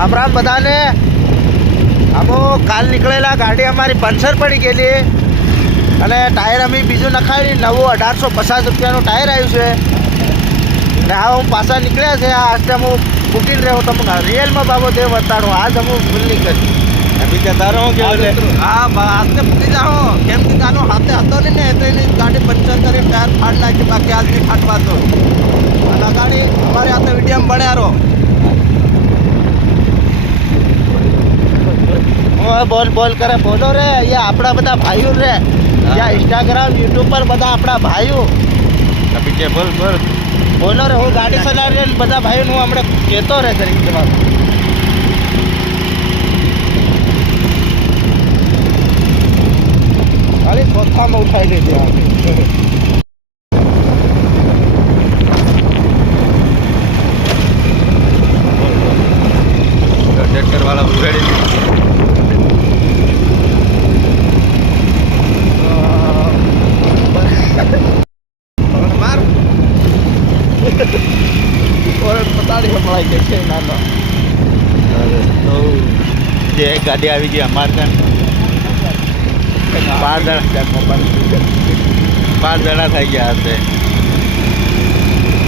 રામ રામ બધાને. અમો કાલ નીકળેલા ગાડી અમારી પંચર પડી ગયેલી અને ટાયર અમે બીજું નખાવી નવું 1850 રૂપિયાનું ટાયર આવ્યું છે ને હા હું પાછા નીકળ્યા છે. આ આસ્તે હું બુકિંગ રહ્યો તમને રિયલમાં બાબત એ બતાડું. આજ હું ભૂલ નહીં કરી અભી જતા રહો કે બોલે હા આસ્તે પૂછી જાઓ કેમ કે તાનો હાથે હતો નહીં ને એટલે એની ગાડી પંચર કરી ટાયર ફાડ નાખી. બાકી આજ નહીં ફાટવાતો અને આ ગાડી અમારે હાથે વિડીયોમાં બન્યા રહો. બોલ કરે બોલો રે. અહીંયા આપણા બધા ભાઈઓ રે ત્યાં ઇન્સ્ટાગ્રામ યુટ્યુબ પર બધા આપણા ભાઈઓ અભી કે બોલ બોલો રે. હું ગાડી ચલાવી ને બધા ભાઈઓને હું હમણાં કહેતો રે તરીકે જવાબ. ખાલી ચોથામાં ઉઠાવી લીધી ટ્રેક્ટર વાળા ઉગાડી માર પતાડી હમણાં કે છે નાનો તો જે ગાડી આવી ગઈ અમારે ત્યાં 5 જણા થઈ ગયા હશે.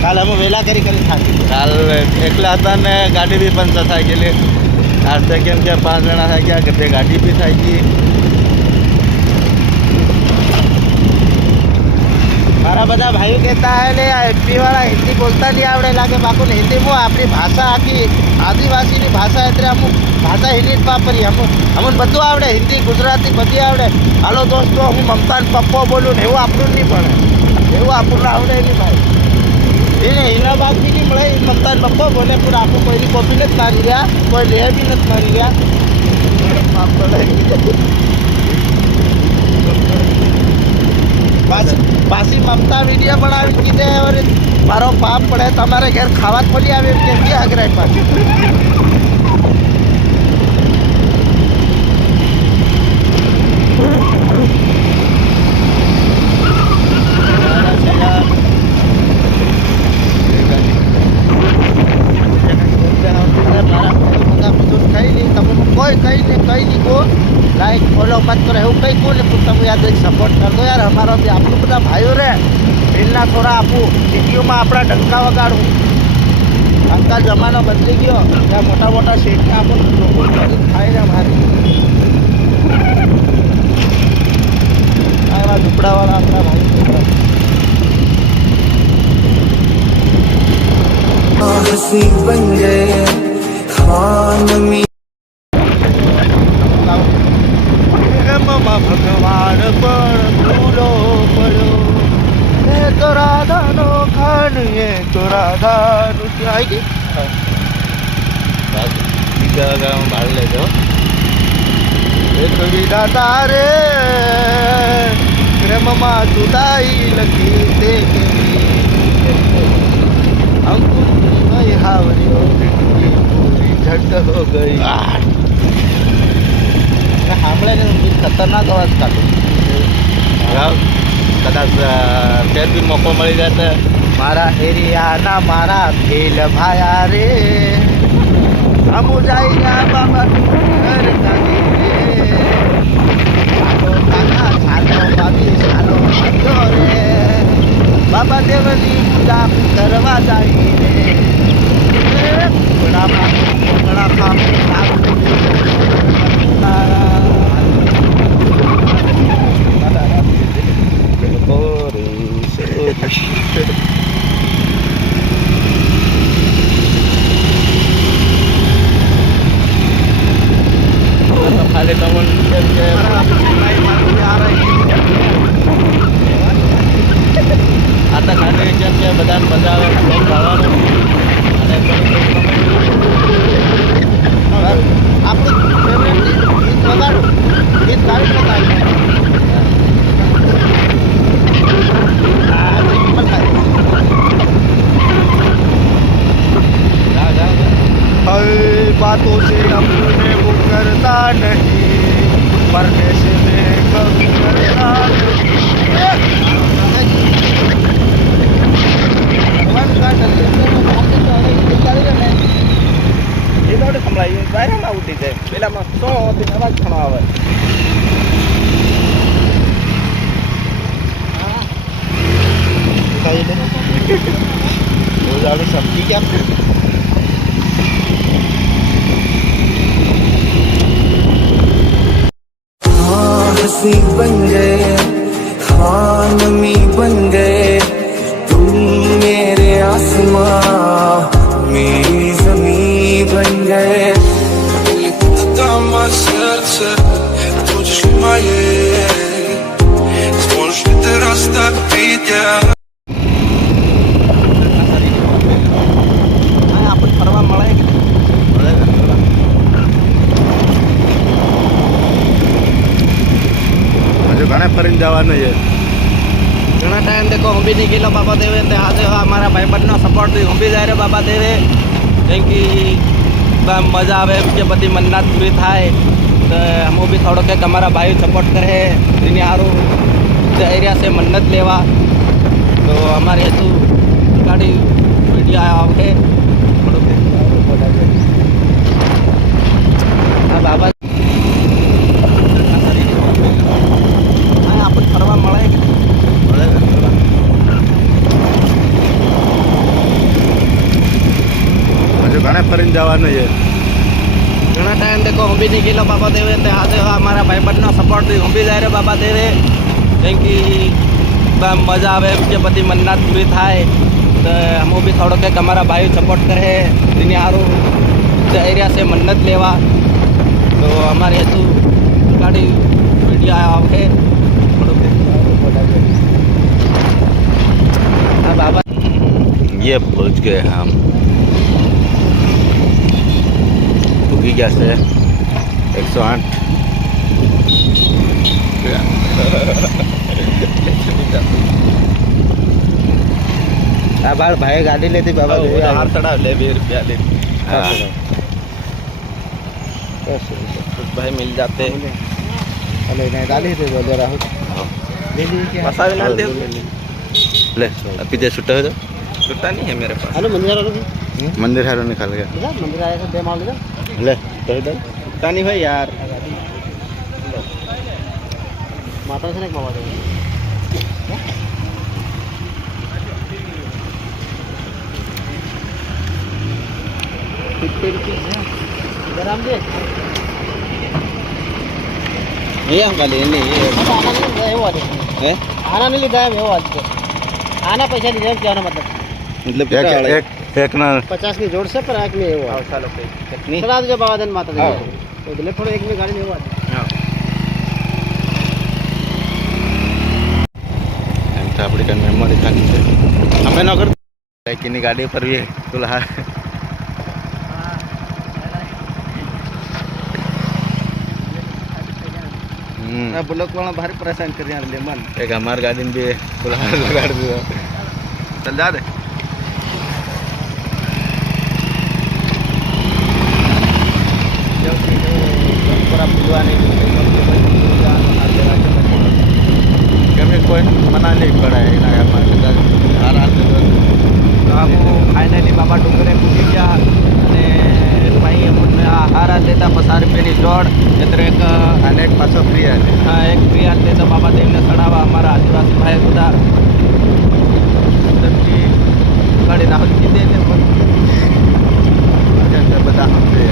કાલે અમે વહેલા કરી થાકી કાલ એકલા હતા ને ગાડી બી પંચર થઈ ગયેલી. આજે કેમ કે 5 જણા થઈ ગયા કે તે ગાડી બી થઈ ગઈ. મારા બધા ભાઈઓ કહેતા હે ને આ એમપી વાળા હિન્દી બોલતા નહીં આવડે લાગે બાપુ ને હિન્દીમાં આપણી ભાષા આખી આદિવાસીની ભાષા એટલે અમુક ભાષા હિન્દી જ વાપરીએ. અમને બધું આવડે હિન્દી ગુજરાતી બધી આવડે. હાલો દોસ્તો હું મમતાન પપ્પો બોલું ને એવું આપણું નહીં પડે એવું આપણને આવડે નહીં ભાઈ. એને હિના બાપ બી નહીં મળે મમતાન પપ્પો બોલે પણ આપણું કોઈની કોપી નથી મારી ગયા કોઈ લે બી નથી મારી ગયા. પાછી મમતા વિડીયો બનાવી કીધે મારો પાપ પડે તમારે ઘેર ખાવા ખોલી આવે કેમ કે અગ્રાઈ પાછી કોઈ કઈ નહીં કહો લાઈક ફોલો મત કરો એવું કંઈ કહું ને તમે યાદ સપોર્ટ કર દો યાર. અમારો બી આપણું બધા ભાઈઓ રે રીલના થોડા આપું સિટીઓમાં આપણા ડંકા વગાડવું. આજકાલ જમાનો બદલી ગયો ત્યાં મોટા મોટા શેઠને આપણું લોકો થાય ને મારી એવા ઝૂંપડાવાળા આપણા ભાઈ हंसी बन गए खान में ભગવાન પણ ભૂલો પડ્યો એ તો રાધાનો ખાન એ તો રાધાનું ત્યાં આવી ગઈ બીજા ગામ ભાડ લેજો. એક વિધાતા રે પ્રેમમાં જુદાઈ લખી તે અંકુર હાવર્યો પૂરી ઝટ હો ગઈ. સાંભળે ને ખતરનાક અવાજ કાઢું. કદાચ ફેર બી મોકો મળી જાય તો મારા એરિયાના મારા ખેલ ભાયા રે અમુ જાય બાબા ઘર કાઢી રે કાકા સાલો બાબી સાલો બાંધો રે બાબા દેવની પૂજા કરવા જાય રે ઘણા કામ ખાલી તમને કેમ કે આ તો ખાલી કેમ કે બધાને મજા આવે બ્લોગ પાડવાનું અને આપણું ફેવરેટ ગીત વગાડું ગીત ગાવી શકાય ठीक है आपको हाँ हंसी बन गए हाँ नमी बन गए तुम मेरे आसमां मेरी जमीन बन गए. Там сердце, будешь ли моей? Сможешь ли ты растопить я? આપણે ફરવા મળે કે હજુ ઘણા ફરીને જવાનું છે. ઘણા ટાઈમ देखो हम भी निकलो बाबा देवे ते आज हमारा भाईबंध नो सपोर्ट थी हम भी जा रहे बाबा देवे કેમ કે મજા આવે એમ કે બધી મન્નત પૂરી થાય તો हम भी થોડો કે અમારા ભાઈ સપોર્ટ કરે એની સારું એરિયા से મન્નત લેવા તો અમારે હજુ ગાડી વીડિયો આવે થોડુંક હા બાબા હા આપણે ફરવા મળે કે હજુ ઘણા ફરીને જવાનું છે. ઘણા ટાઈમ देखो हम भी निकलो बाबा देवे ते आज हमारा भाईबंध नो सपोर्ट थी हम भी जा रहे बाबा देवे કેમ કે મજા આવે એમ કે બધી મન્નત પૂરી થાય તો हम भी થોડો કે અમારા ભાઈ સપોર્ટ કરે એની સારું એરિયા से મન્નત લેવા તો અમારે હજુ ગાડી વીડિયો આવે થોડુંક હા બાબા ये पहुंच गए हम भूगी गया से 108 આ બાર ભાઈ ગાડી લેતી બાબા हार चढ़ा ले 20 रुपया ले. कुछ भाई मिल जाते हेलो नहीं डाली थे बोले राहुल ले ली क्या मसाले डाल दे. ले पीछे छुट्टा हो जाओ. छुट्टा नहीं है मेरे पास हेलो मंदिर वालों की मंदिर हारो निकाल गया. मंदिर आएगा दे माल ले ले तो इधर छुट्टा नहीं भाई यार माता से नहीं बाबा दे गरम दे ये हम का लेने ये आना नहीं लीधा है वो आज आना पैसा लीधा है क्या ना मतलब एक ना 50 की जोड़ से पर एक में वो सालों पे कितनी चला दो बाबा दिन माता दे तो दिले थोड़ा एक में गाड़ी में हुआ એમ તો આપણી કાન મેમરી ખાલી છે અમે ન કરતા લાઈકની ગાડી પર બી તુલા बुलक वाला भारी परेशान कर रहे हैं लेमन एक हमार गाड़ी में भी તુલા લગાડ દીધો. चल जा दे पूरा बुलवाने कभी कोई मना नहीं पड़ा है ना हमारे हर हाल फाइनली बाबा डूंगरे पूजी गया અને ભાઈ અમને હારા લેતા 50 રૂપિયાની જોડ એટલે એક અને એક પાછો ફ્રી આવે. હા એક ફ્રી હાથ લેતા બાબા દેવને ચડાવવા અમારા આદિવાસી ભાઈ બધા સબ્જી ગાડી રાહુલ કીધે ને બધા સમજે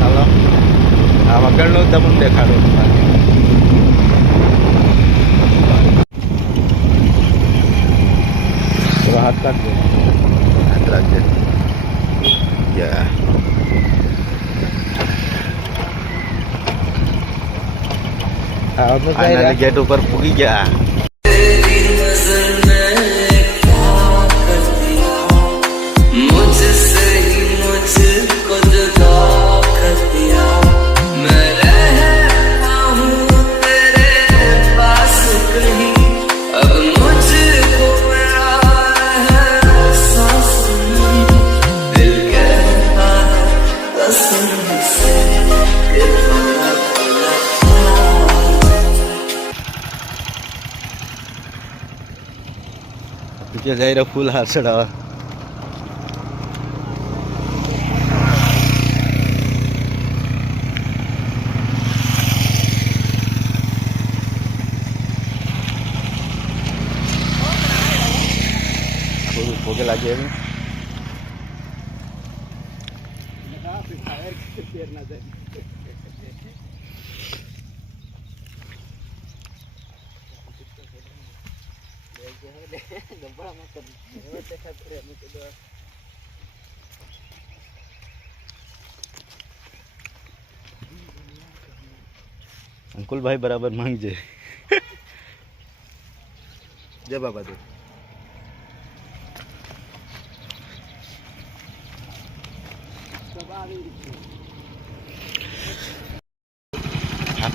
ચાલો આ વગરનું તમને દેખાડો. હાથ કાઢ દે હાથ રાખજે. Yeah. फाइनली गेट ऊपर पूगी गया. मुझसे ही मुझको जुदा कर दिया मैं रहता हूँ तेरे पास कहीं अब मुझको मेरा एहसास नहीं दिल कहता है कसम से ये थोड़ा पीछे जाए रहा फूल हाथ चढ़ावा. हो के लागे अभी अंकुल भाई बराबर मांग जे जय बाबा देव।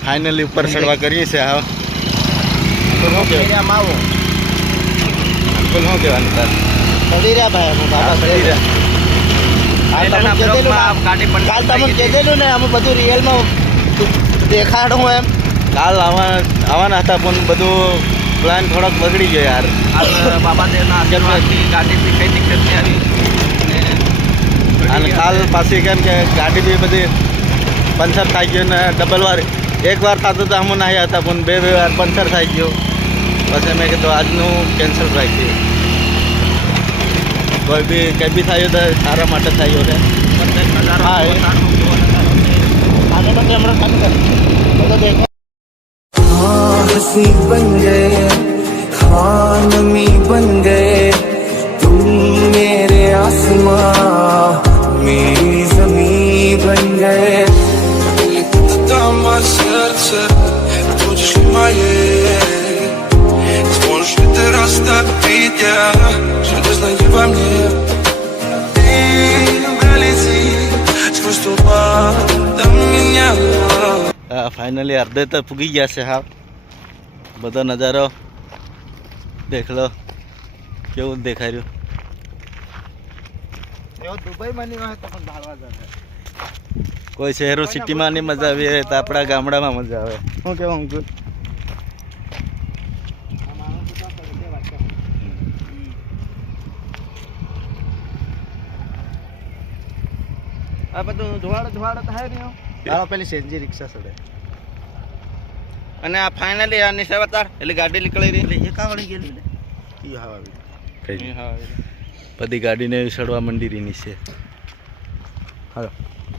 फाइनली ऊपर चढ़वा करिए से हाँ अंकुल हो गया माવો अंकुल हो गया अंतर ચડી રહ્યા ભાઈ અમે બાબા ચડી રહ્યા. કાલ તમને કીધેલું ને અમે બધું રિયલમાં દેખાડું એમ કાલ આવવાના હતા પણ બધું પ્લાન થોડોક બગડી ગયો યાર બાબા દેવના આશીર્વાદથી ગાડીથી કંઈ દિક્કત નહીં આવી અને કાલ પાછી કેમ કે ગાડી બી બધી પંચર થઈ ગયું ને ડબલ વાર એક વાર થતું તો અમે ના હતા પણ બે વાર પંચર થઈ ગયું પછી મેં કીધું આજનું કેન્સલ રાખ્યું કોઈ બી કંઈ બી થયું તો સારા માટે થયું છે હા એ આને પણ હમણાં ખાલી કરે બધો દેખો हाँ हंसी बन गए हाँ नमी बन गए तुम मेरे आसमां मेरी जमीन बन गए Там сердце, будешь ли моей? Сможешь ли ты растопить я? Железное во мне ты пролети сквозь туман до меня. ફાઇનલી અડધે તો પૂગી ગયા છે હા બધો નજારો દેખ લો કેવું દેખાઈ રહ્યું એવો દુબઈમાં નહીં હોય તો પણ ભાળવા જશે કોઈ શહેરો સિટીમાં નહીં મજા આવી તો આપણા ગામડામાં મજા આવે શું કેવું અંકુર આ બધું ધોવાડો ધોવાડો થાય નહીં ચાલો પેલી સેન્જી રિક્ષા ચડે અને આ ફાઇનલી આ નિશા બતાડ એટલે ગાડી નીકળી રહી એટલે એ કાવડી ગયેલી ને ઈ હવા આવી કઈ બધી ગાડીને સડવા મંડી રહી છે હાલો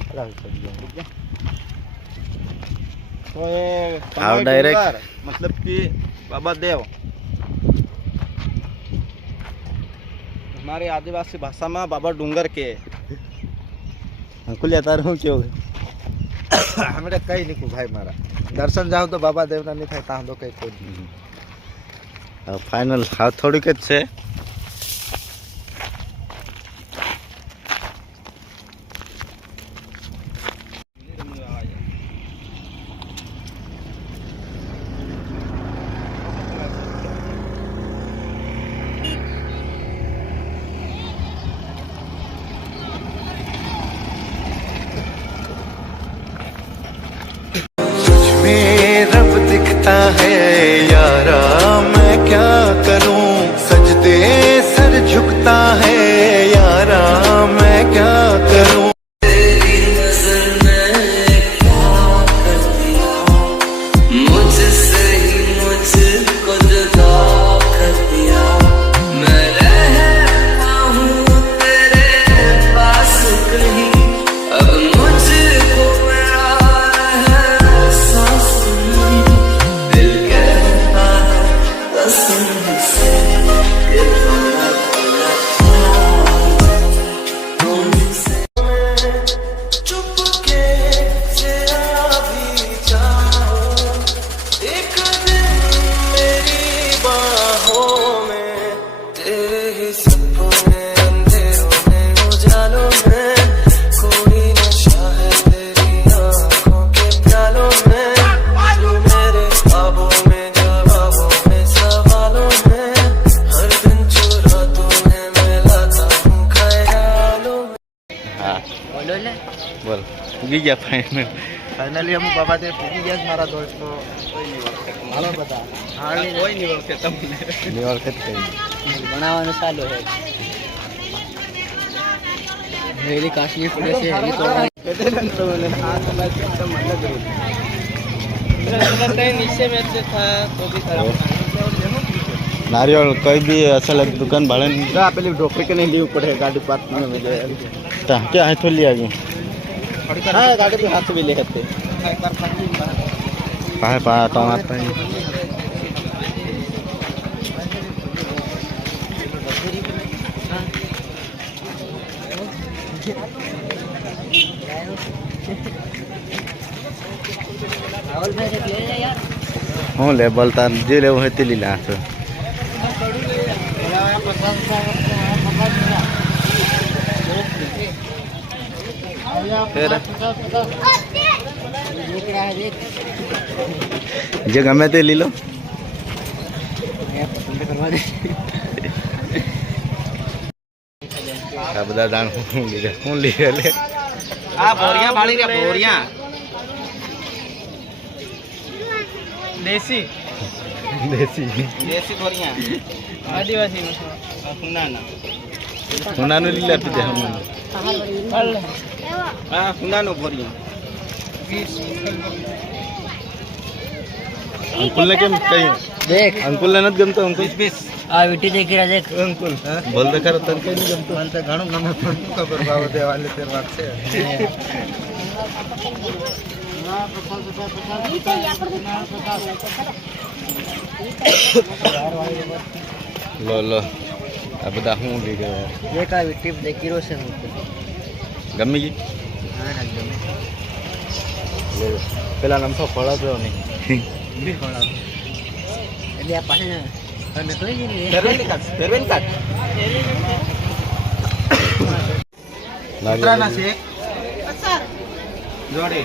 હાલો ચડી ગયા તો એ आओ direct. मतलब कि बाबा देव हमारे आदिवासी भाषा में बाबा डूंगर के અંકુલ તારે શું કેવું हमरे कई लिखू भाई मारा दर्शन जाऊं तो बाबा देव ना नहीं था ता तो कई कोई ફાઇનલ હા થોડીક જ છે में रब दिखता है यारा मैं क्या करूं सजदे सर झुकता है यारा मैं क्या करूं तेरी नजर में क्या कर दिया मुझसे ही मुझको जुदा कर दिया मैं रहता हूँ तेरे पास कहीं अब मुझको मेरा एहसास नहीं दिल कहता है कसम से कि थोड़ा थोड़ा तुमसे चुपके से आ भी जाओ एक दिन मेरी बाहों में तेरे ही सपने अंधेरों में उजालों में कोई नशा है तेरी आंखों के प्यालों में तू मेरे ख्वाबों में जवाबों में सवालों में हर दिन चुरा तुम्हें मैं लाता हूँ ख्यालों में હા બોલ પૂગી ગયા ફાઇનલ फाइनली हम बाबा देव पूरी गया मारा दोस्तों हालो बता કોઈ નહીં ઓળખે તમને ની વખત કઈ બનાવવાનું ચાલુ છે રેલી કાશ્મીર પડે છે એ તો नीचे में से था तो भी खराब नारियल कोई भी अच्छा लगे दुकान भाड़े नहीं ના પેલી ઢોકળી કે નહીં લેવું પડે ગાડી પાર્કિંગ में मिले क्या है तो लिया गया हाँ गाड़ी भी हाथ भी ले सकते पाए पा टमाटर हूँ ले बोलता जे ले वो ते लीला तो जे गमे ते ली लो आ बदा दान हूँ ली ले આ ભોરિયા બાળી રે ભોરિયા દેશી देसी દેશી ભોરિયા આદિવાસી ના ના हुनानु लीला पीते हम હા સુનાનો ભોરિયા अंकुल ने केम कहीं देख अंकुल ने नत गमतो अंकुल आ विटी देखी रहा देख अंकुल बोल दे कर तन कहीं नहीं गमतो મને તો ઘણું ગમે પણ શું ખબર ભાવ દેવાલે તેર વાત છે लो लो अब बता हूँ ली गया देख आ विटी देखी रो से गमी की हां एकदम ले पेला नाम तो फड़ा तो नहीं भी खोला એટલે આ પાછે અને કોઈ નહીં ફેરવેન કાટ नारियल ના છે જોડે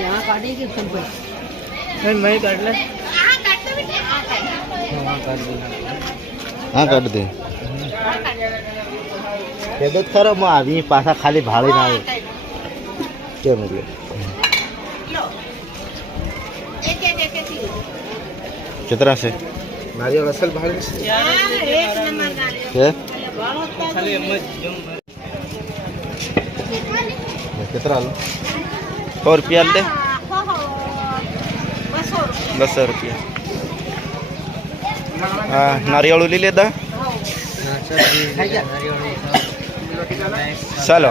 यहाँ काटे कि सिंपल मैं काट ले हाँ काट दे તે તો ખરો માં આવી પાછા ખાલી ભાળી ના આવે क्या मतलब कितना से નારિયેળ અસલ ભાળી क्या कितना लो 100 रुपया दे 200 रुपया हाँ नारियल ले लेता चलो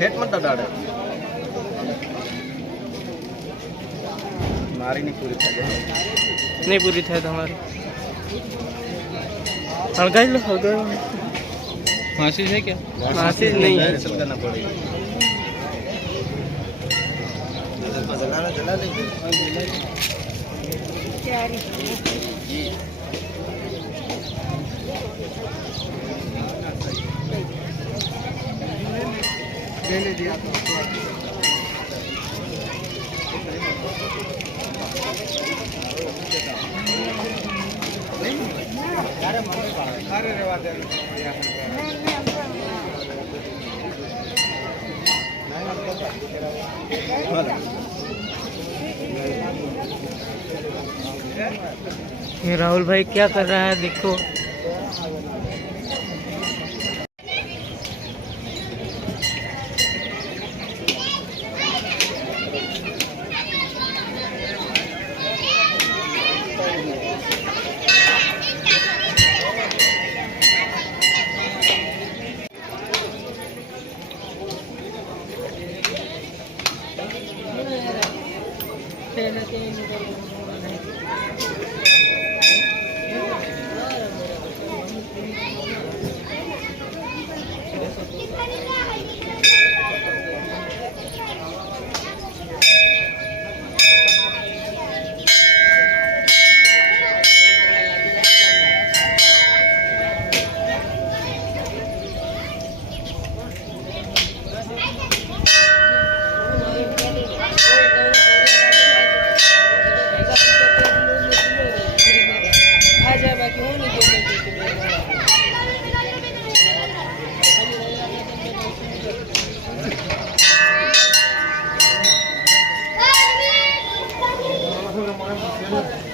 હેટ મત દાડે મારી ની પૂરી થાય नहीं पूरी था हमारी हल्का लो हल्का फांसी है क्या फांसी नहीं है असल करना पड़ेगा जला लेंगे ले दिया ये राहुल भाई क्या कर रहा है देखो देखो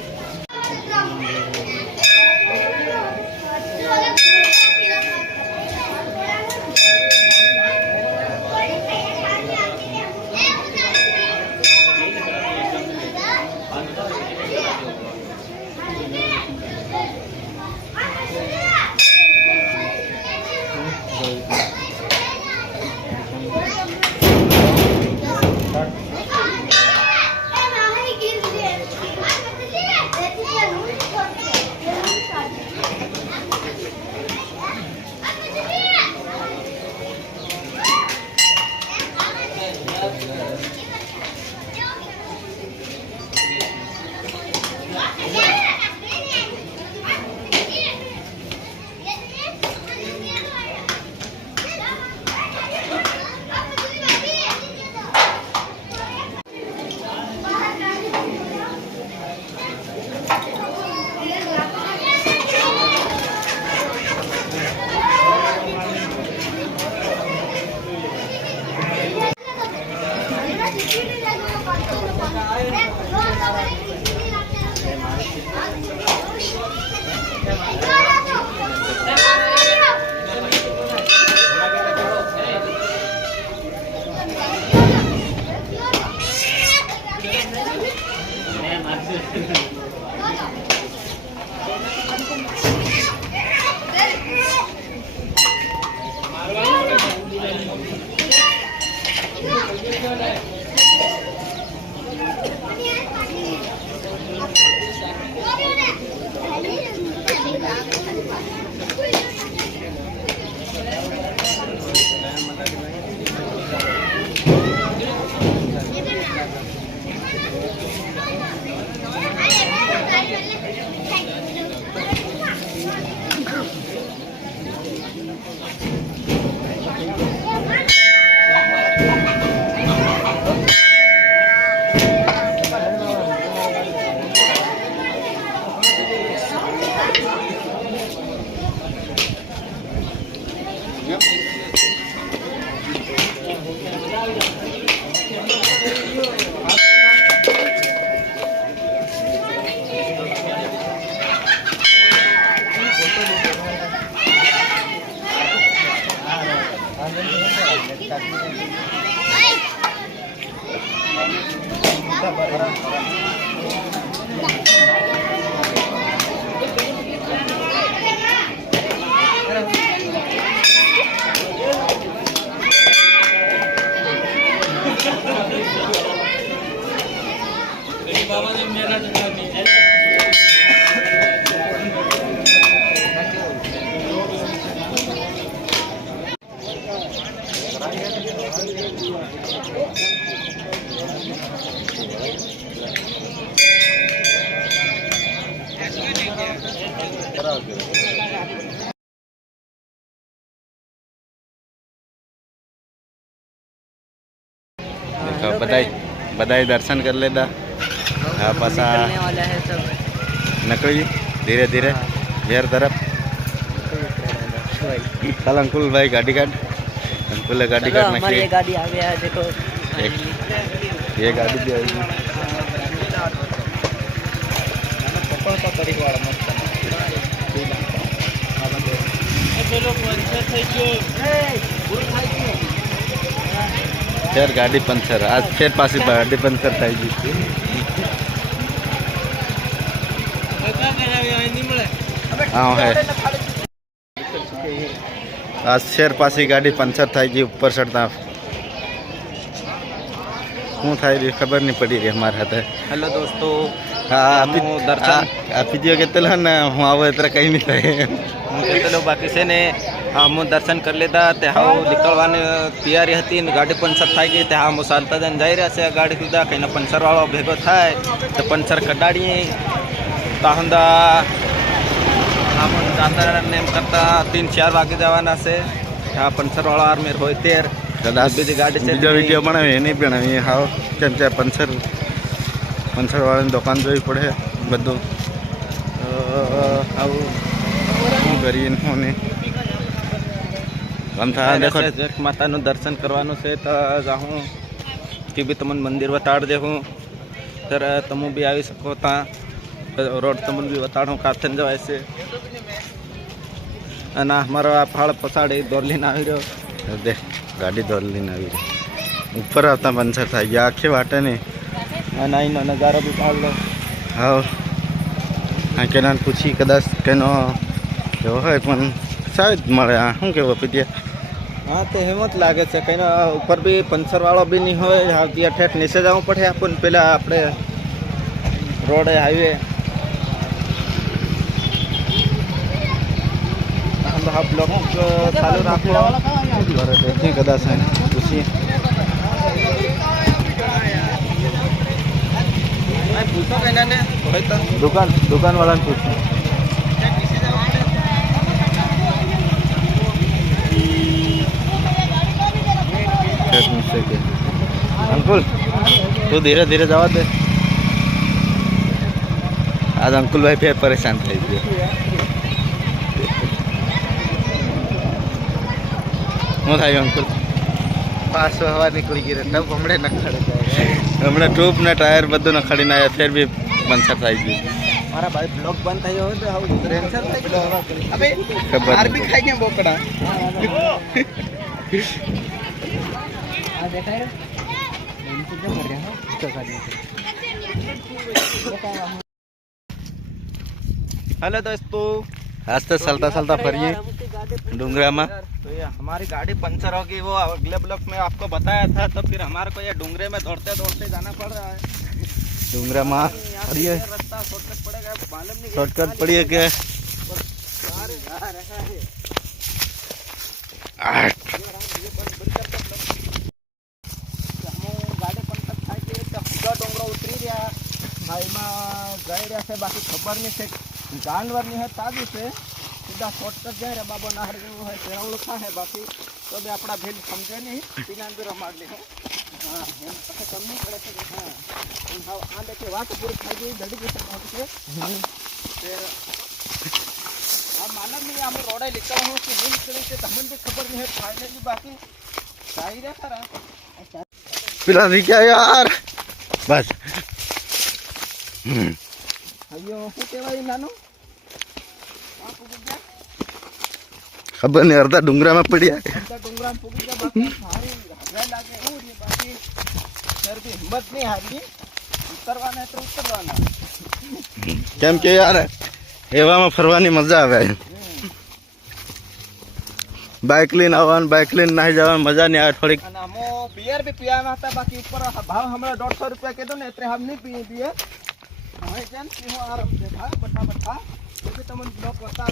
बधाई दर्शन कर लेता हाँ पासा निकलने वाला है सब। नकली धीरे धीरे घर तरफ कल अंकुल भाई गाड़ी काट अंकुल गाड़ी चलो, काट हमारी ये गाड़ी आ गया है देखो। ये गाड़ी भी आएगी फिर गाड़ी पंचर आज फिर पासी गाड़ी पंचर થઈ ગઈ हाँ है आज शेर पासी गाड़ी पंचर થઈ ગઈ ऊपर चढ़ता શું થાય રહી ખબર નહીં પડી રહી અમારા હાથે હેલો દોસ્તો હા હું દર્શન આપી દો કે તલા ને હું આવો એટલે કંઈ નહીં થાય હું કહેતો બાકી છે ને હા હું દર્શન કરી લીધા તે હાવ નીકળવાની તૈયારી હતી ને ગાડી પંચર થઈ ગઈ તે હા હું ચાલતા જઈને જઈ રહ્યા છે ગાડી સુધા કંઈને પંચરવાળો ભેગો થાય તો પંચર કઢાડીએ તાહુંદા આમ જાતા ને એમ કરતા 3-4 વાગે જવાના છે હા પંચરવાળો આર્મેર હોય તેર કદાચ બીજી ગાડી છે બીજો વિડીયો બનાવે એની પણ અહીં હાવ કેમ કે પંચરવાળાની દુકાન જોવી પડે બધું આવું શું કરીએ હું નહીં આમ થાય દેખો માતાનું દર્શન કરવાનું છે તો જાઉં કે બી તમને મંદિર બતાડી દેવું ત્યારે તમે બી આવી શકો ત્યાં रोड तमन भी बताड़ो काथन जवाय से અને અમારો આ ફાળ પસાડી દોરલીને આવી રહ્યો देख गाड़ी दौड़ लेना भी ऊपर आता पंचर था ये आखे वाटे नहीं અને અહીંનો નજારો બી પાડ લો हाँ हाँ के नान पूछी कदाच केनो जो है पण शायद મળે આ શું કેવો પીડિયા હા તે હિંમત લાગે છે કંઈ ઉપર બી પંચરવાળો બી નહીં હોય ત્યાં ઠેઠ નીચે જવું પડે આપણને પેલા આપણે રોડ હાઈવે हम ब्लॉग चालू रखो देखिए कदाच है पूछिए पूछो कहना ने दुकान वाला ने पूछो अंकुल तू धीरे धीरे जवा दे आज अंकुल भाई फिर परेशान થઈ ગયો શું થાય અંકલ પાછો હવા નીકળી ગઈ ટબ હમણે નખાડે જાય હમણાં ટ્યુબ ને ટાયર બધું નખાડીને આવ્યા ફેર બી પંચર થઈ ગયું મારા ભાઈ બ્લોક બંધ થઈ ગયો તો આવું ટ્રેન્સર થઈ ગયો અબે ખબર માર બી ખાઈ ગયા બોકડા આ દેખાય એમ તો મર રહ્યા તો કાઢી हेलो दोस्तों आज तो चलता चलता फरिए डूंगरा में तो ये हमारी गाड़ी पंचर होगी वो अगले ब्लॉक में आपको बताया था तो फिर हमारे को ये डूंगरे में दौड़ते दौड़ते जाना पड़ रहा है डूंगरा में फरिए रास्ता शॉर्टकट पड़ेगा मालूम नहीं शॉर्टकट पड़िए के ગાડી પંચર થાય છે તો સીધા ડુંગરો ઉતરી રહ્યા ભાઈમાં જઈ રહ્યા છે બાકી ખબર નહીં છે जानवर नहीं है ताजी से सीधा शॉर्टकट जाए रे बाबा नहर गयो है तेरा लखा है बाकी तो भी अपना भेल समझे नहीं तीन भी रमाड़ ले है हां हम पता कम नहीं पड़े थे हां हम हां आ देखे वाट पूरी खाई गई जल्दी से पहुंच के फिर अब मालूम नहीं हम रोडे निकल हूं कि नहीं निकले थे हमन भी खबर नहीं है फाइनली बाकी सही रे खरा पिला नहीं क्या यार बस अयो શું કહેવાય નાનો खबर नहीं अर्धा डूंगरा में पड़िया બધા ડુંગરા પૂગી ગયા બાકી સારી હવા લાગે એવું ને બાકી સર બી હિંમત નહીં હારી ઉતરવાના તો ઉતરવાના કેમ કે યાર એવામાં ફરવાની મજા આવે બાઇક લઈને આવવાનું બાઇક લઈને નાહી જવાનું મજા નહીં આવે થોડીક અને અમો બિયર બી પીવાના હતા બાકી ઉપર ભાવ હમણાં 150 રૂપિયા કીધો ને એટલે हम नहीं पिए बियर હવે જેમ કે હું આરામ છે હા બટા બટા તો તમને બ્લોક બતા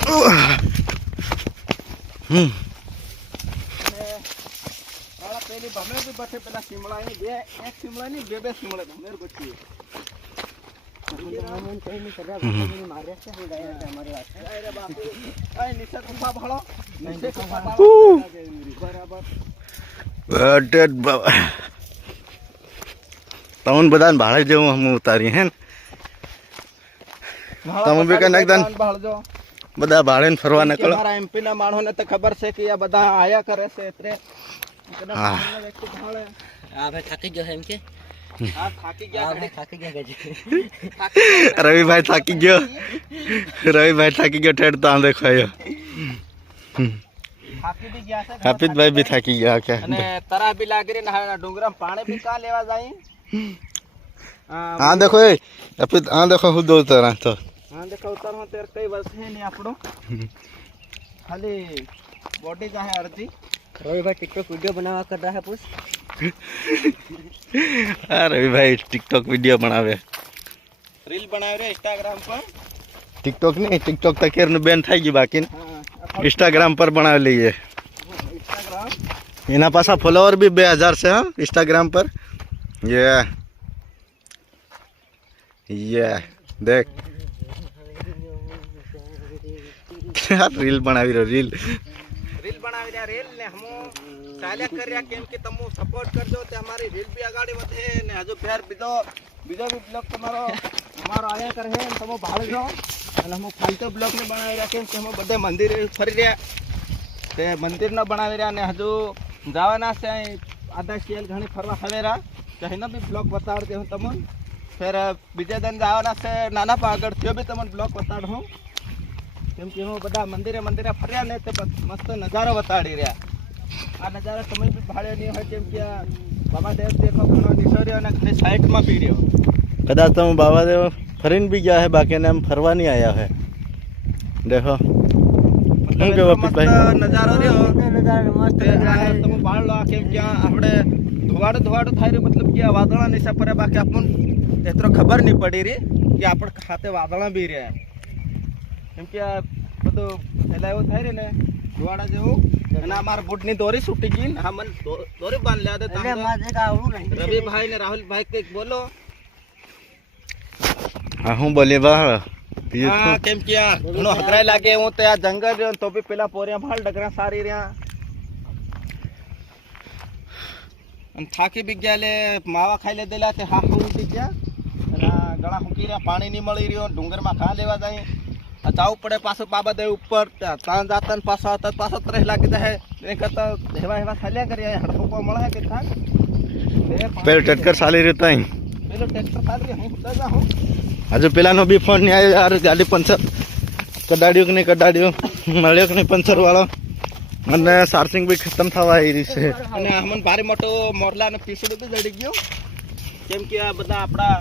વાળા પેલી ભમે બી બઠે પેલા શિમળાની બે એક શિમળાની બે શિમળા ભમેર બચી मन कहीं नहीं कर रहा मार रहे हैं गए हमारे वास्ते અરે બાપુ આ નીચે ખંભા ભાળો નીચે ખંભા બરાબર અટેટ તમને બધાને ભાડે જેવું हम ઉતારી હે તમે બી કઈ એકદમ ભાળજો બધા ભાડે ને ફરવા નીકળો મારા એમપી ના માણસોને તો ખબર છે કે આ બધા આયા કરે છે એટલે હા. વ્યક્તિ ભાળે આ ભાઈ થાકી ગયો એમ કે આ થાકી ગયા ભાઈ થાકી ગયા ગજી રવિભાઈ થાકી ગયો રવિભાઈ થાકી ગયો ઠેઠ તો આ દેખો આવ્યો થાકી બી ગયા છે હાફિઝભાઈ બી થાકી ગયા કે અને તરા બી લાગી રહી ને ડુંગરા પાણી બી કા લેવા જાય આ દેખો એ હાફિઝ આ દેખો હું દો તરા તો हाँ देखो उतर हो तेरे कई वर्ष है नहीं आपड़ो खाली बॉडी का है अर्धी रवि भाई टिकटॉक वीडियो बनावा कर रहा है पूछ આ રવિભાઈ ટિકટોક વિડીયો બનાવે रील बनाए रे इंस्टाग्राम पर ટિકટોક નહીં ટિકટોક તો કેરનું બેન થઈ ગયું બાકી हाँ ઇન્સ્ટાગ્રામ પર બનાવી લઈએ इंस्टाग्राम એના પાછા ફોલોવર બી 2000 છે હા ઇન્સ્ટાગ્રામ પર ये देख रील बनावी रो रील रील बनावी रे रील ने हम चाल्या કર્યા કેમ કે તમે સપોર્ટ કરજો તે અમારી રીલ બી આગળ વધે ને હજુ ફેર બીજો બી બ્લોગ તમારો અમારો આયા કરે છે તમે ભાળજો અને હું ફાલતુ બ્લોગ ને બનાવી રહ્યા કેમ કે અમે બધે મંદિર ફરી રહ્યા તે મંદિર ન બનાવી રહ્યા ને હજુ જવાના છે આધા શેલ ઘણી ફરવા હવેરા તો એનો બી બ્લોગ બતાવી દઉં તમને फिर बीजे दिन जवाना से नाना पागड़ थयो भी तमन ब्लॉग बताड़ हूँ केम कि हूँ बड़ा मंदिरे फरिया ने ते मस्त नजारो बताड़ी रहा आ नजारा समय भी भाड़े नहीं है केम कि बाबा देव देखो घणो निसर्यो ने घणी साइड में पीड़्यो कदाच तो बाबा देव फरीन भी गया है बाकी ने हम फरवा नहीं आया है देखो मतलब के वापस मस्त भाई नजारो रह्यो નજારો મસ્ત નજારો તમે બાળ લો કેમ કે આપણે ધોવાડું થાય રહ્યું मतलब कि વાદળા નિશા પર બાકી આપણ એતરો ખબર નહીં પડી રહી કે આપણે ખાતે વાદળા બી રહ્યા કેમ કે બધું પેલા એવું થાય ને ધોવાડા જેવું અને અમારા બૂટની દોરી છૂટી ગઈ ને હા મને દોરી બાંધ લ્યા દે એટલે મારે કાવડું નહીં રવિભાઈ ને રાહુલભાઈ કંઈક બોલો हाँ हूँ बोलिए बाहर હા કેમ કે ઘણો હકરાઈ લાગે હું તો આ જંગલ રહ્યો તો બી પેલા પોરિયા ભાળ ડગરા સારી રહ્યા અને થાકી બી ગયા લે માવા ખાઈ લીધેલા તે હા ઉઠી ગયા અને આ ગળા હુકી રહ્યા પાણી નહીં મળી રહ્યો ડુંગરમાં ઘા લેવા જાય આ જાવું પડે પાછું બાબા દેવ ઉપર ત્યાં જાતા ને પાછો આવતા પાછો ત્રેસ લાગી જાય એ કરતા હેવા ચાલ્યા કરીએ હડકો મળે કે થાક पेड़ टटकर साली रहता है પેલો ટ્રેક્ટર સારી હું ઉતરતા હું आज पेला नो भी फोन नहीं आयो यार गाड़ी पंचर कडाड़ियो कि नहीं कडाड़ियो मळ्यो कि नहीं पंचर वालो અને ચાર્જિંગ બી ખતમ થવા આવી રહી છે અને અમને ભારે મોટો મોરલાનો પીસડું બી જડી ગયું કેમ કે આ બધા આપણા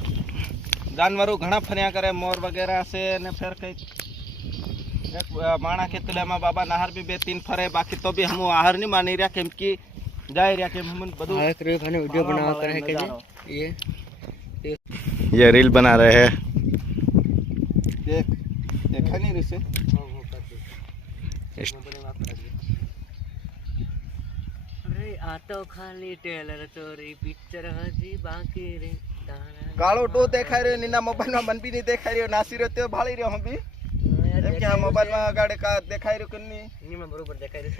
જાનવરો ઘણા ફર્યા કરે મોર વગેરે છે ને ફેર કંઈક એક માણા ખેતલામાં બાબા નહાર બી 2-3 ફરે બાકી તો બી હમ આહાર નહીં માની રહ્યા કેમ કે જાય રહ્યા કેમ હમ બધું હા કરે ખાને वीडियो बनावा करे के ये ये रील बना रहे हैं देख देखा नहीं रिसे अरे आ तो खाली टेलर चोरी पिक्चर हजी बाकी रे કાળો ટો દેખાઈ રહ્યો નીના મોબાઈલમાં મન બી નહીં દેખાઈ રહ્યો નાસી રહ્યો તે ભાળી રહ્યો હું બી એમ કે આ મોબાઈલમાં ગાડી કા દેખાઈ રહ્યો કે નહીં ની में बरोबर देखाई रे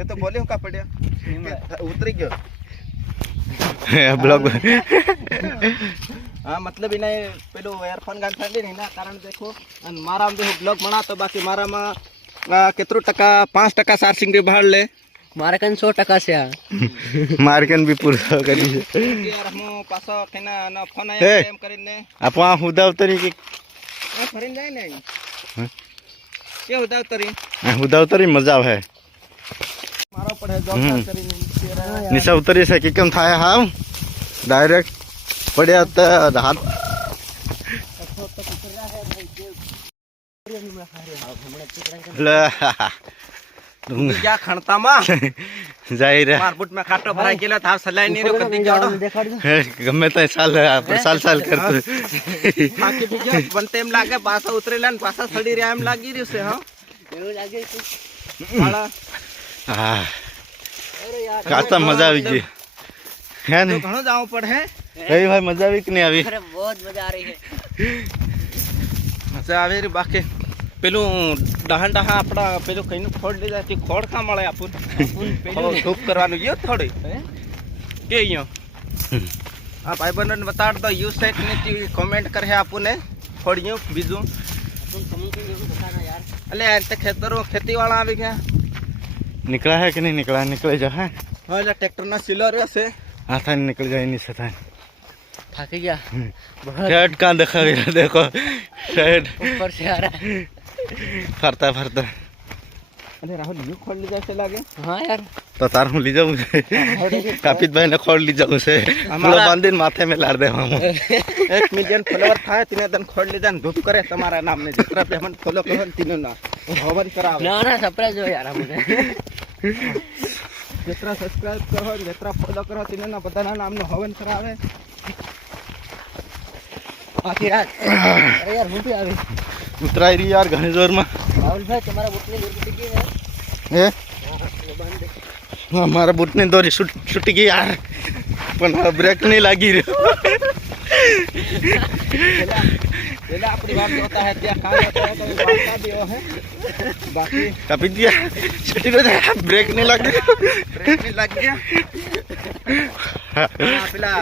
એ તો બોલ્યો કા પડ્યા ઉતરી ગયો ब्लॉग हाँ मतलब इन्हें पेलो एयरफोन गान थांडी नहीं ना कारण देखो अन मारा में देखो ब्लॉग बना तो बाकी मारा में कितरो टका 5% चार्जिंग रे भाड़ ले मारे कन 100% से आ मार्केन भी पूरा करी है यार हम पासो केना ना फोन हे। आया एम કરીને आप वहाँ हुदा उतरी कि ફરીને જાય ને हाँ? કે ઉદાવ તરી हुदा उतरी मजा है મારો પડે જોબ કરીને निशा उतरी से कि कम था हाँ डायरेक्ट पड़े हाथ क्या खणता માં जाई रे માર બૂટ માં ખાટો ભરાઈ ગયેલો થાવ સલાઈ નહીં રહ્યો કદી જોડો ગમે તે સાલ કર થાકી બી ગયો પણ તેમ લાગે પાછા ઉતરેલા ને પાછા સડી રહ્યા એમ લાગી રહ્યું છે હા એવું લાગે છે માળા હા અરે યાર કાતા મજા આવી ગઈ હે ને ઘણો જાવું પડે રવિ ભાઈ મજા આવી કે નહીં આવી अरे बहुत मजा आ रही है મજા આવે રે બાકી પેલું ડહાણ ડહા આપણા પેલું કઈનું ખોડ લઈ જાય તે ખોડ કા મળે આપું ધૂપ કરવાનું ગયો થોડી કે અહીંયા આ ભાઈબંધોને બતાડ દો યુ સેટ ની કોમેન્ટ કરે આપુને ખોડિયું બીજું तुम समझ के जरूर बताना यार એટલે આ તે ખેતરો ખેતીવાળા આવી ગયા निकला है कि नहीं निकला निकले जा है હા એટલે ટ્રેક્ટરના સિલો રહ્યો છે हाँ था निकल जाए नहीं सता थक गया बहुत शर्ट कहाँ देखा गया देखो शर्ट ऊपर से आ रहा है फरता फरता અરે રાહુલ યુ ખોડ લઈ જાય છે લાગે हाँ यार तो तार हूँ ली जाऊँ कापित भाई ने खोल ली जाऊँ से हमारा- बांधी माथे में लाड़ दे हम 1 મિલિયન ફોલોવર થાય તેને તને ખોડ લઈ જાય ને ધૂપ કરે તમારા નામને જેટલા પેમેન્ટ ફોલો કરો ને તેનું નામ હવન કરાવે ना ना सरप्राइज हो यार मुझे જેટલા સબસ્ક્રાઇબ કરો જેટલા ફોલો કરો તેના બધાના નામનું હવન કરાવે आखिर रात अरे यार हूँ भी आ गई उतराई रही यार घने जोर में राहुल भाई तुम्हारा बुटने जोर की टिकी है है वो बांध दे हमारा बूट ने दोरी छूट गई यार पण ब्रेक नहीं लगी रे પેલા આપણી વાત હોતા है ત્યાં કામ होता है तो बात का भी है बाकी कापित दिया छुट्टी को ब्रेक नहीं लगी ब्रेक भी लग गया પેલા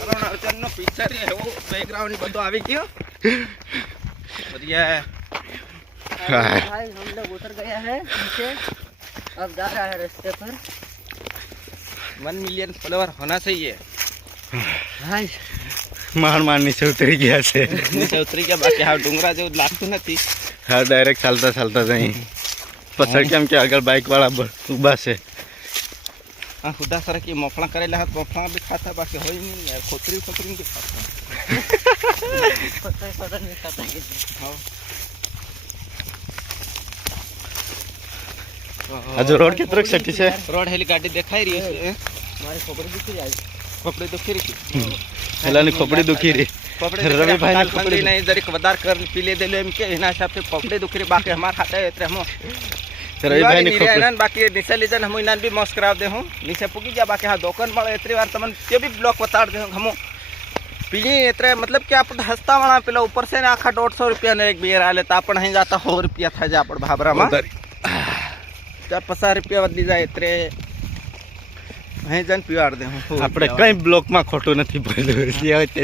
કરણ અર્જુનનો પિક્ચર એવો બેકગ્રાઉન્ડ બધું આવી ગયો बढ़िया है भाई हम लोग उतर गया है नीचे अब जा रहा है रास्ते पर 1 मिलियन फॉलोवर होना चाहिए હા માંડ માંડ નીચે ઉતરી ગયા છે. નીચે ઉતરી ગયા બાકી હા ડુંગરા જેવું લાગતું નથી. હા ડાયરેક્ટ ચાલતા ચાલતા જઈ પાછળ કેમ કે આગળ બાઇકવાળા ઊભા છે. હા ખુદા સર કે મોફળા કરેલા હતા મોફળા બી ખાતા બાકી હોય નહીં યાર ખોતરી ખોતરી બી ખાતા. હજુ રોડ કેટલોક સટી છે. રોડ હેલી ગાડી દેખાઈ રહી છે. મારી ખોપરી દુખી જાય ખોપડી દુખી રહી છે. પેલાની ખોપડી દુખી રહી. રવિભાઈ ખોપડી નહીં જરીક વધારે કર પી લીધેલું એમ કે એના હિસાબથી ખોપડી દુખી રહી બાકી અમારા ખાતે એટલે હમ રવિભાઈ ની ખોપડી બાકી નીચે લીધે ને હું ઇનાન બી મોસ કરાવી દે હું નીચે પૂકી ગયા બાકી હા દુકાન મળે એટલી વાર તમને તે બી બ્લોક બતાડ દે હમ પીજી એટલે मतलब કે આપણે હસતા વાળા પેલા ઉપર છે ને આખા 150 રૂપિયા એક બિયર આલે તો આપણે અહીં જતા 100 રૂપિયા થાય જાય આપણે ભાભરામાં ત્યાં 50 રૂપિયા વધી જાય એટલે અહીં જઈને પીવાડ દે હું આપણે કઈ બ્લોકમાં ખોટું નથી બોલ્યું જે હોય તે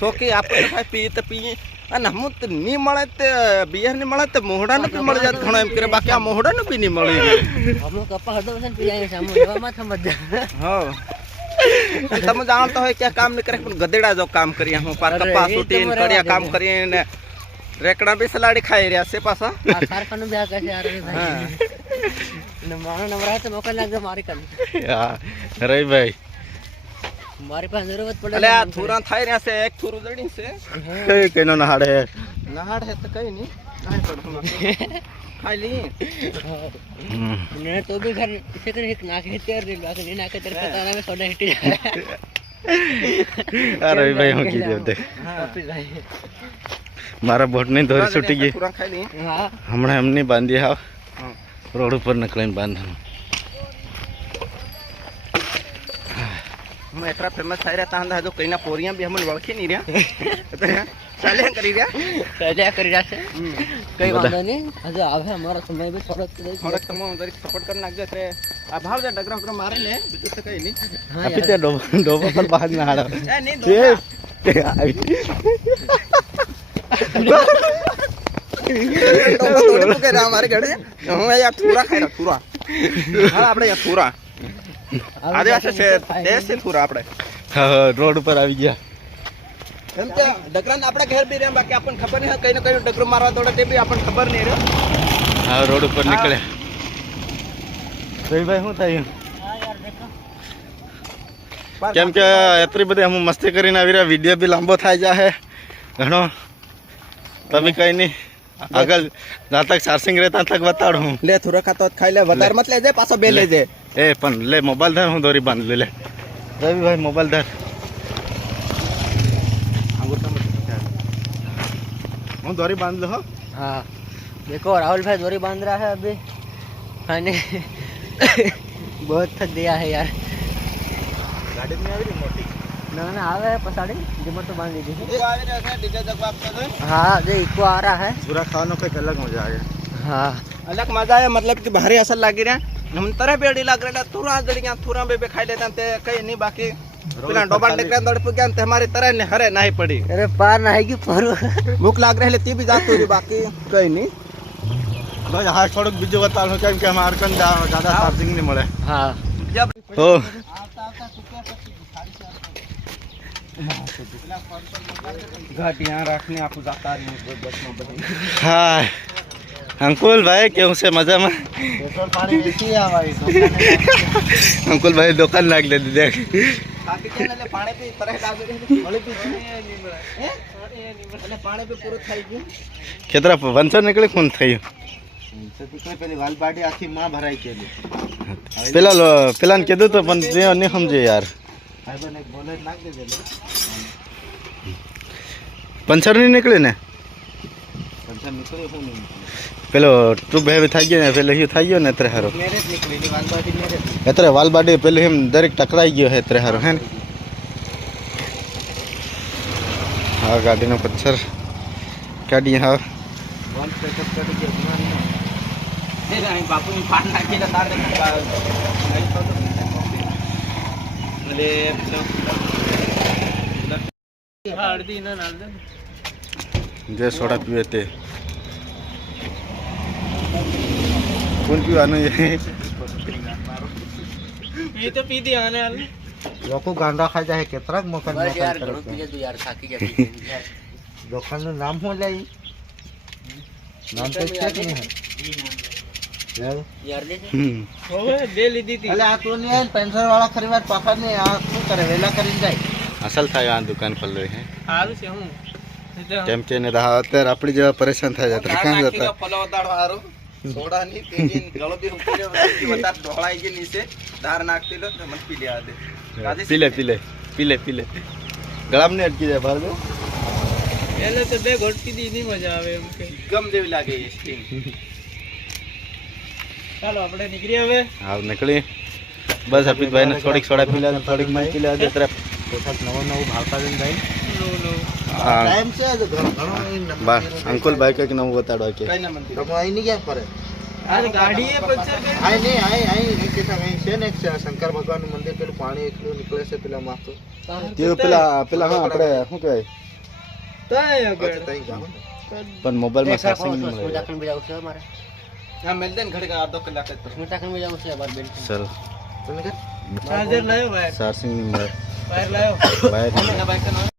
શોકી આપણે ભાઈ પીએ તો પીએ અને હું તો નહીં મળે તે બિયર નહીં મળે તો મોહડાનું બી મળી જાય ઘણો એમ કરે બાકી આ મોહડાનું બી નહીં મળી અમુક કપા હડો છે ને પી જાય છે અમુક એવામાં સમજ હા તમે જાણતા હોય ક્યાં કામ નહીં કરે પણ ગધેડા જો કામ કરીએ હું પાર કપા સૂટીને કડિયા કામ કરીને રેકડા બી સલાડી ખાઈ રહ્યા છે પાછા આ કારખાનું બી આ કહે છે યાર ભાઈ ને મારો નંબર આવે તો મોકલ નાખજો મારી કરી હા રવિભાઈ મારી પાસે જરૂરત પડે એટલે આ થુરા થઈ રહ્યા છે એક થુરું જડી છે કેનો નહાડે નાડ હે તો કઈ નહીં ખાલી ને તો भी घर इसे कर एक नाक है तेर दिल बाकी नहीं नाक तेरे पता ना मैं सोडा हिट આ રવિભાઈ હું કીધું તે મારા બોટ ની દોરી છૂટી ગઈ થુરા ખાલી हां હમણાં એમની બાંધી આવ રોડ ઉપર નીકળીને બાંધવાનું હું એટલા ફેમસ થઈ રહ્યા તા જો કઈના પોરિયા બી અમને વળખી નહીં રહ્યા ચાલ્યા કરી રહ્યા क्या कर रहा है कई वांदो नहीं हजे आवे हमारा समय भी थोड़ा થોડોક તમે જરીક સપોર્ટ કરી નાખજો એટલે આ ભાવ જે ડગરા ડગરા મારે ને બીજું તો કઈ નહીં हां આપી તે ડોબો પર બહાર ના હાડો એ નહીં દો મારી ઘરે હું યાર થુરા ખાઈ રહ્યા થુરા હા આપણે યાર થુરા આદિવાસી છે દેશ છે થુરા આપણે રોડ ઉપર આવી ગયા એમ કે ડગરા આપણા ઘર બી રહે બાકી આપણને ખબર નહીં કઈ ને કઈ ડગરો મારવા દોડે તે બી આપણને ખબર નહીં રહે હા રોડ ઉપર નીકળે રવિભાઈ શું થયું કેમ કે એટલી બધી અમે મસ્તી કરીને આવી રહ્યા વિડીયો બી લાંબો થાય જાય ઘણો તમે કઈ નહીં આગળ જ્યાં તક ચાર્જિંગ રહે ત્યાં તક બતાડું લે થુરા ખાતો ખાઈ લે વધારે મત લેજે પાછો બે લેજે એ પણ લે મોબાઈલ ધર હું દોરી બાંધ લે રવિભાઈ મોબાઈલ ધર હું દોરી બાંધ લો हाँ देखो राहुल भाई दोरी बांध रहा है अभी खाने बहुत थक गया है यार ગાડી નહીં આવી મોટી ना ना आवे है पसाड़ी डिमर तो बांध दीजिए એ આવી રહ્યા છે ડીજે જગવા આપતો છે हाँ जो इको आ रहा है પૂરા ખાવાનો કંઈક અલગ મજા આવે हाँ अलग मजा है मतलब कि भारी असर लागी रहा हम तरह पेड़ी लाग रहा थोड़ा जड़ियां थोड़ा बे खाई लेता ते कहीं नहीं बाकी पेला डोबा टेकरा दौड़ पे गया ते हमारी तरह ने हरे नहीं पड़ी अरे पार ना आएगी पर भूख लाग रही ती भी जाती हुई बाकी कहीं नहीं ભાઈ હા થોડુંક બીજું બતાવો કેમ કે અમારે કન જ્યાદા ચાર્જિંગ નહીં મળે हाँ जब હો घाटियां रखने आपको जाता रही बस में बनी હા અંકુલ ભાઈ કેવું છે મજામાં પેટ્રોલ પાણી વેચી આવાય અંકુલ ભાઈ દુકાન નાખી લીધી દેખ बाकी क्या ले पानी पे तरह डाल दे मले पे नहीं मिला हैं એટલે પાણી पे પૂરું થઈ ગયું ખેતરા વંચર નીકળી કોણ થયું પેલી વાલબાડી આખી માં ભરાઈ ગયેલી પેલાને કીધું તો પણ તે નહીં સમજે યાર ભાઈબંધ એક બોલે નાખ દેજે પંચર નહીં નીકળે ને પંચર નીકળ્યો હું નહીં પેલો ટ્યુબ હેવી થઈ ગયો ને પેલો હિયું થઈ ગયો ને એત્રે હારો મેરે જ નીકળેલી વાલબાડી મેરે એત્રે વાલબાડી પેલું એમ દરેક ટકરાઈ ગયો હે એત્રે હારો હે ને હા ગાડીનો પથ્થર કાઢી હા વન પેકઅપ કરી ગયો જ્ઞાન દે રાણી બાપુ ની પાન નાખી દે તાર દે એટલે हल्दी ना डाल दे જે સોડા પીવે તે કોણ પીવાનું ये तो पी दिया आने वाले લોકો ગાંડા ખાઈ જાય કેટલાક મકાન બસ મકાન યાર કરે ઘણું છે. પી જતું યાર થાકી જતી યાર દુકાનનું નામ શું લે ઈ? નામ તો છે કે નહીં યાર યાર દે એટલે આ તો નહીં આવે પેન્શન વાળા ખરી વાર પકડ ને આ શું કરે વેલા કરીને જાય અસલ થાય આ દુકાન ખોલવી હે સારું છે હું કેમ કે ને અત્યારે આપણી જેવા પરેશાન થાય જતા ક્યાં જતા ફલવતાડો હારું સોડાની તેની ગળો બી ઉકળી રહ્યો વધારે ઢોળાઈ ગઈ નીચે ધાર નાખતી લો મને પી લેવા દે પીલે ગળામાં ને અટકી જાય ભાર એટલે તો બે ઘોટકી દી ની મજા આવે એમ કે ગમ જેવી લાગે એ સ્ટીમ ચાલો આપણે નીકળી હવે હા નીકળી બસ અપિતભાઈ ને થોડીક સોડા પી લે થોડીક માં પી લે ત્યારે પોતાક નવું ભાવતા જઈને જાય હા ટાઈમ છે હજુ ઘણો બસ અંકુલભાઈ કંઈક નવું બતાડો કે કઈ ના મંદિર તમે અહીં નહીં ગયા પડે અરે ગાડી એ પંચર કરી અહીં નહીં અહીં એક કેતા અહીં છે ને એક છે શંકર ભગવાનનું મંદિર પેલું પાણી એટલું નીકળે છે પેલા માથું તે પેલા હા આપણે શું કહેવાય તય પછી આગળ તઈ જાઓ ને. પણ મોબાઈલમાં ચાર્જિંગ નહીં મળે સ્મિતાખંડ બી જવું છે મારે હા મેલદે ને ઘડી અડધો કલાક જ તો સ્મિતાખંડ બી જવું છે બાર બેન સર તમે કે ચાર્જર લાયો ભાઈ ચાર્જિંગ નહીં મળે વાયર લાયો બહાર ના બાઈક નો